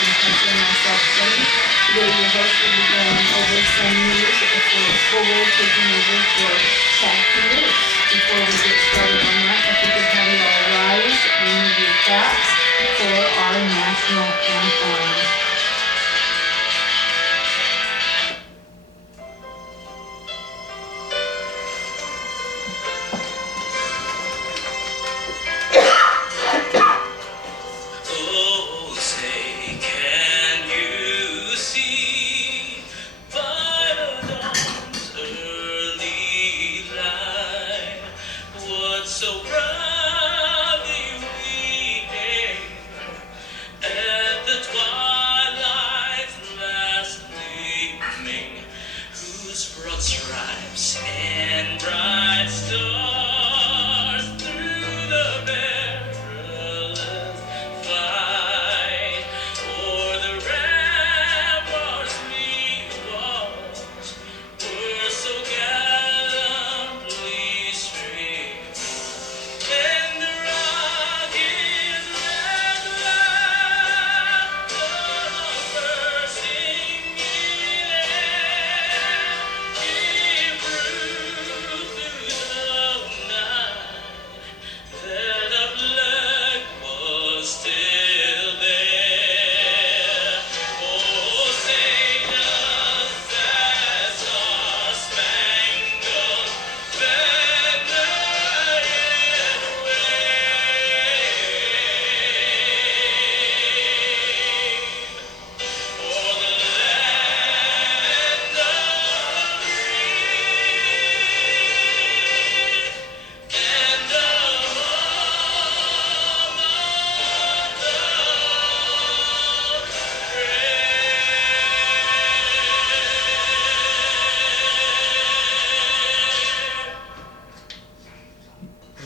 Spencer, and myself, Jenny. Today your host will be going over some news for Fugle taking over for Knaus. Before we get started on that, if we could have you all rise and move your caps for our national anthem.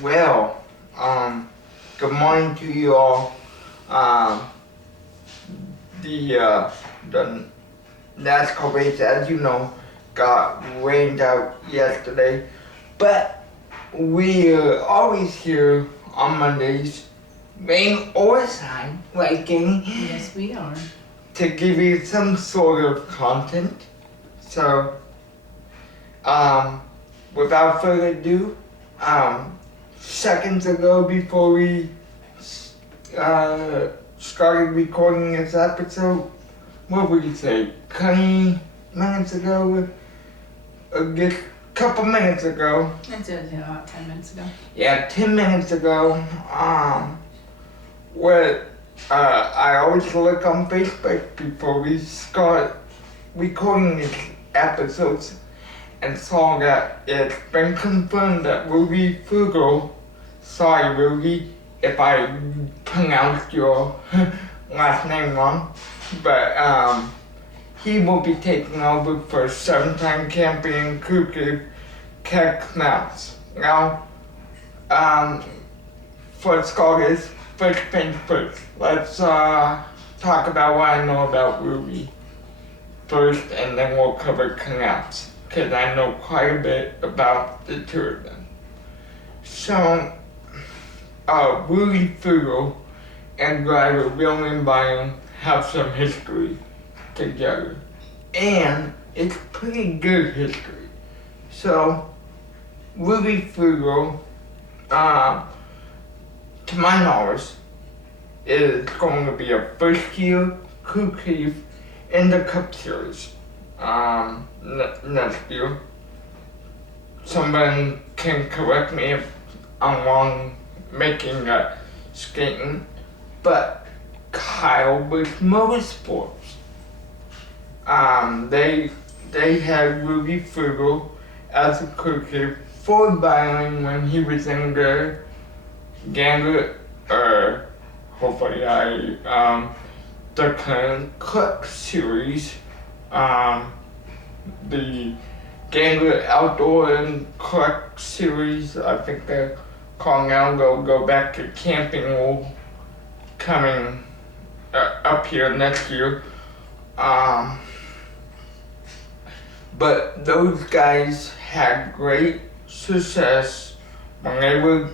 Well, good morning to you all. The NASCAR race, as you know, got rained out yesterday, but we are always here on Mondays, rain or shine, right, Jamie? Yes, we are. To give you some sort of content. So, without further ado, seconds ago before we started recording this episode, what would you say, 20 minutes ago? Just a couple minutes ago. It was about 10 minutes ago. Yeah, 10 minutes ago. I always look on Facebook before we start recording these episodes and saw that it's been confirmed that Fugle, sorry Ruby if I pronounced your last name wrong, but he will be taking over for 7-time champion cougar Knaus. Now, for starters, first things first, let's talk about what I know about Ruby first, and then we'll cover Knaus, because I know quite a bit about the two of them. So, Ruby Fugle and driver William Byron have some history together, and it's pretty good history. So, Ruby Fugle, to my knowledge, is going to be a first-year crew chief in the Cup Series next year. Someone can correct me if I'm wrong making that statement, but Kyle with Motorsports, they had Ruby Fugle as a crew chief for Byron when he was in the Gambler, hopefully the current Cup Series, the Gambler Outdoor and Cup Series, I think they're calling out, go back to Camping World coming up here next year. But those guys had great success when they were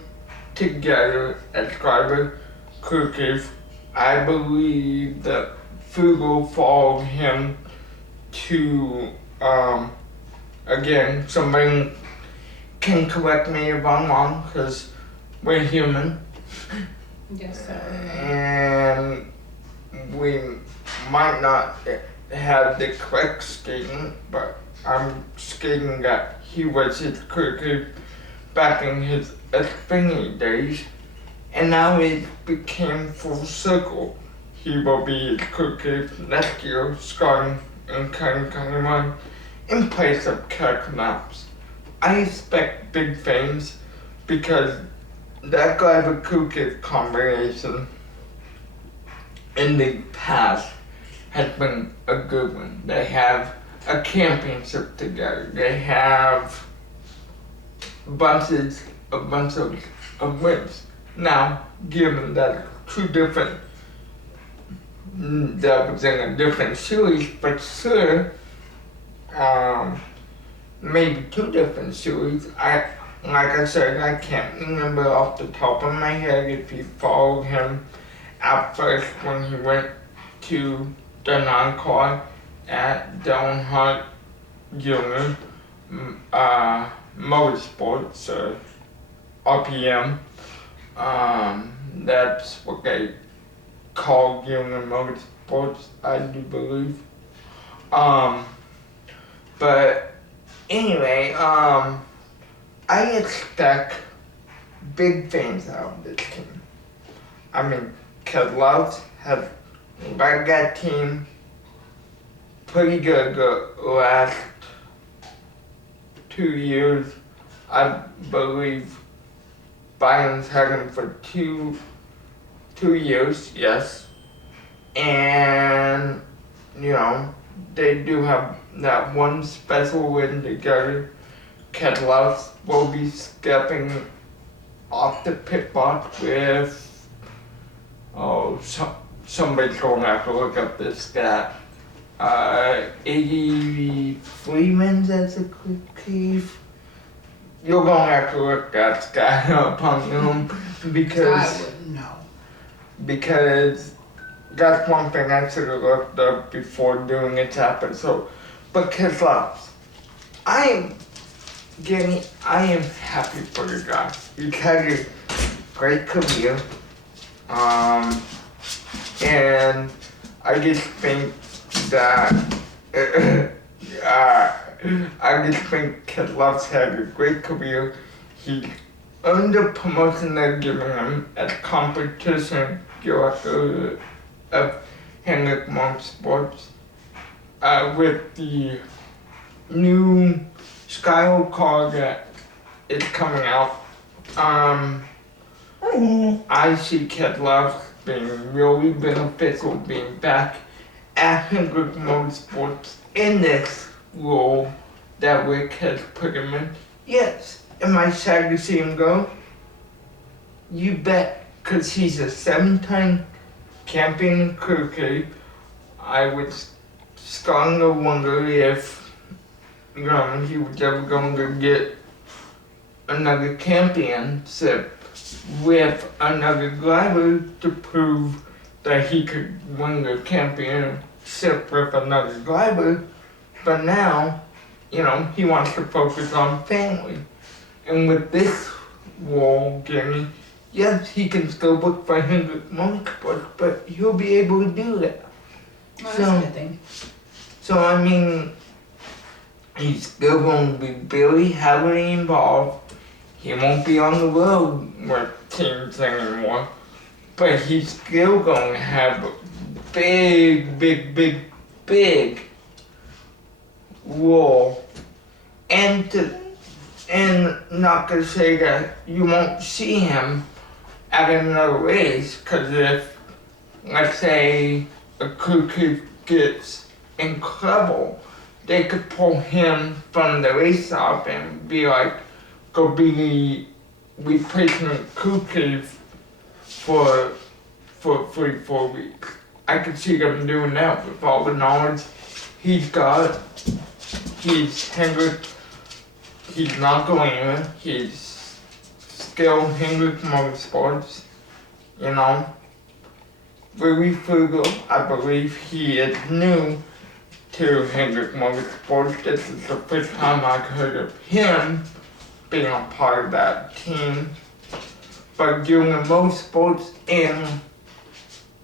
together as driver crew chief. I believe the Fugle followed him to, again, somebody can correct me if I'm wrong, because we're human. Yes, sir. And we might not have the correct skating, but I'm skating that he was his cricket back in his Xfinity days, and now it became full circle. He will be his cricket next year, starting in 2021, in place of Knaus. I expect big things because that driver cricket combination in the past has been a good one. They have a championship together. They have bunch of wins. Now, given that two different, that was in a different series, but sure, maybe two different series. Like I said, I can't remember off the top of my head if you followed him at first when he went to the non-car at Downhart Junior Motorsports or RPM. That's what they call Junior Motorsports, I do believe. But anyway, I expect big things out of this team. I mean, Knaus has led that team pretty good the last 2 years. I believe Byron's had him for two years, yes. And, you know, they do have that one special win together. Knaus will be stepping off the pit box with, somebody's going to have to look up this stat. 83 wins as a chief. You're going to have to look that stat up on him because I wouldn't know. because that's one thing I should have looked up before doing this episode. But Knaus, I am happy for the guy. He's had a great career. And I just think that Knaus had a great career. He earned the promotion they're giving him as competition director of Hendrick Motorsports with the new Skylo car that is coming out. I see Knaus being really beneficial being back at Hendrick Motorsports in this role that Rick has put him in. Yes, am I sad to see him go? You bet, because he's a 7-time champion in cricket. I would strongly wonder if he was ever going to get another championship with another driver to prove that he could win the championship with another driver. But now, he wants to focus on family. And with this role, yes, he can still work for Hendrick Motorsports, but he'll be able to do that. Well, that's a good thing. So, I mean, he's still going to be very heavily involved. He won't be on the road with teams anymore, but he's still going to have a big role. And not to say that you won't see him at another race, because if, let's say, a crew chief gets in trouble, they could pull him from the race off and be like, go be the replacement crew chief for 3-4 weeks. I could see them doing that with all the knowledge he's got. He's not going anywhere. He's still Hendrick Motorsports, very frugal. I believe he is new to Hendrick Motorsports. This is the first time I've heard of him being a part of that team. But doing the motorsports and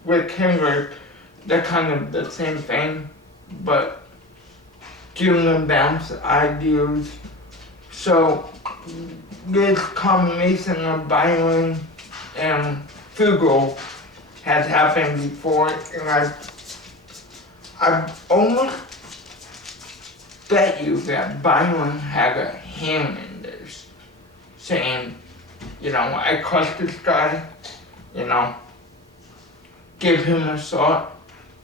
with Hendrick, they're kind of the same thing, but doing the bounce ideas. So this combination of Byron and Fugle has happened before, and I almost bet you that Byron had a hand in this, saying, you know, I trust this guy, you know, give him a shot.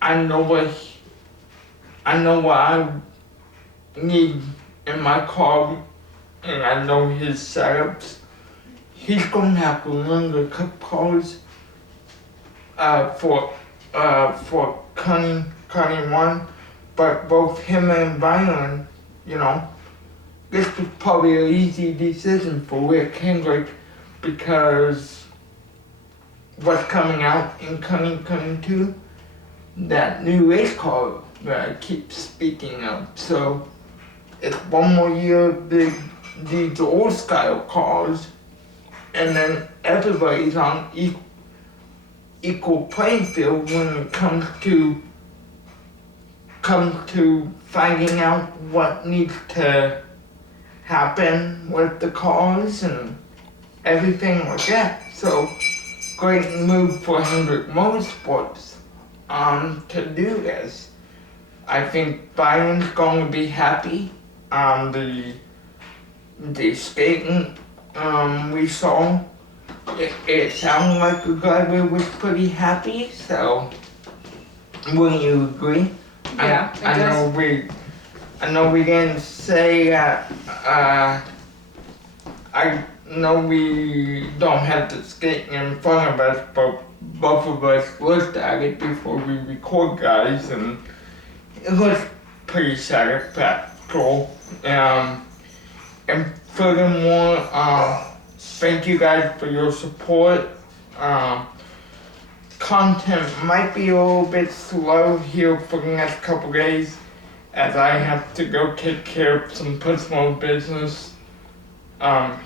I know what I need in my car, and I know his setups. He's gonna have to learn the cup cars for Cunning one, but both him and Byron, you know, this was probably an easy decision for Rick Hendrick because what's coming out in Cunning 2, that new race car that I keep speaking of. So it's one more year of these old style cars, and then everybody's on equal playing field when it comes to finding out what needs to happen with the cars and everything like that. So great move for Hendrick Motorsports to do this. I think Byron's going to be happy. The skating we saw, it sounded like the driver was pretty happy, so wouldn't you agree? Yeah, I know we didn't say that, I know we don't have the skating in front of us, but both of us looked at it before we record, guys, and it was pretty satisfactory. And furthermore, thank you guys for your support. Content might be a little bit slow here for the next couple days as I have to go take care of some personal business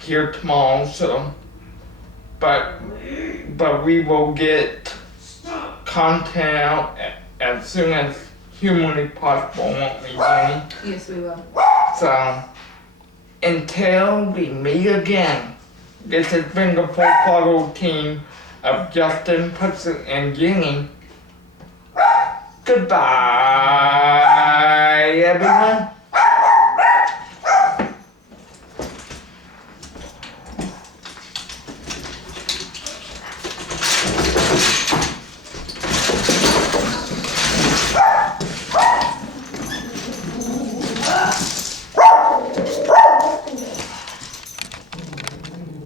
here tomorrow, so but we will get content out as soon as humanly possible, won't we, Jenny? Yes, we will. So until we meet again, this has been the Full Throttle team of Justin, Putson, and Jenny. Goodbye, everyone.